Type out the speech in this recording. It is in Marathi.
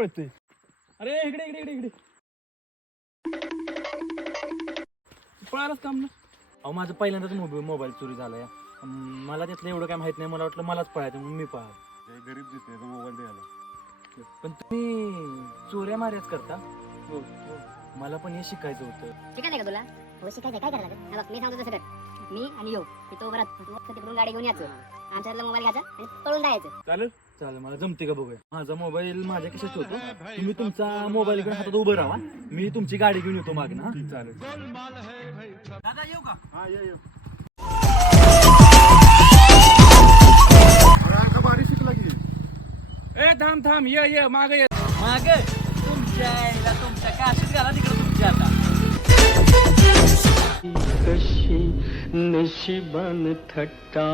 पळतोय. अरे इकडे इकडे इकडे इकडे पळालाच काम ना. अहो माझं पहिल्यांदाच मोबाईल चोरी झालाय. मला त्यातलं एवढं काय माहित नाही. मला वाटलं मलाच पळायचं म्हणून मी पळालो. गरीब दिसतोय मोबाईल द्यायला. पण तुम्ही चोऱ्या मार्याच करता. हो मला पण हे शिकायचं होतं. शिकायचं का तुला? हो शिकायचं. काय करायला लागेल? बघ मी सांगतो तसं कर. मी आणि यो तो बरात तिकडून गाडी घेऊन यायचं, आमच्यातला मोबाईल घ्यायचा आणि पळून जायचं. चालेल चालेल मला जमते का बघूया. माझा मोबाईल माझ्या कशात होतो. तुम्ही तुमचा मोबाईल घेऊन हातात उभं राहा. मी तुमची गाडी घेऊन येतो मागे ना. चालेल दादा येऊ का? हा ये बारी शिकला की. ए थांब थांब ये मागे ये मागे. तुमच्या काशीत घाला तिकडे तुमच्या आता. कशी नशिबान थट्टा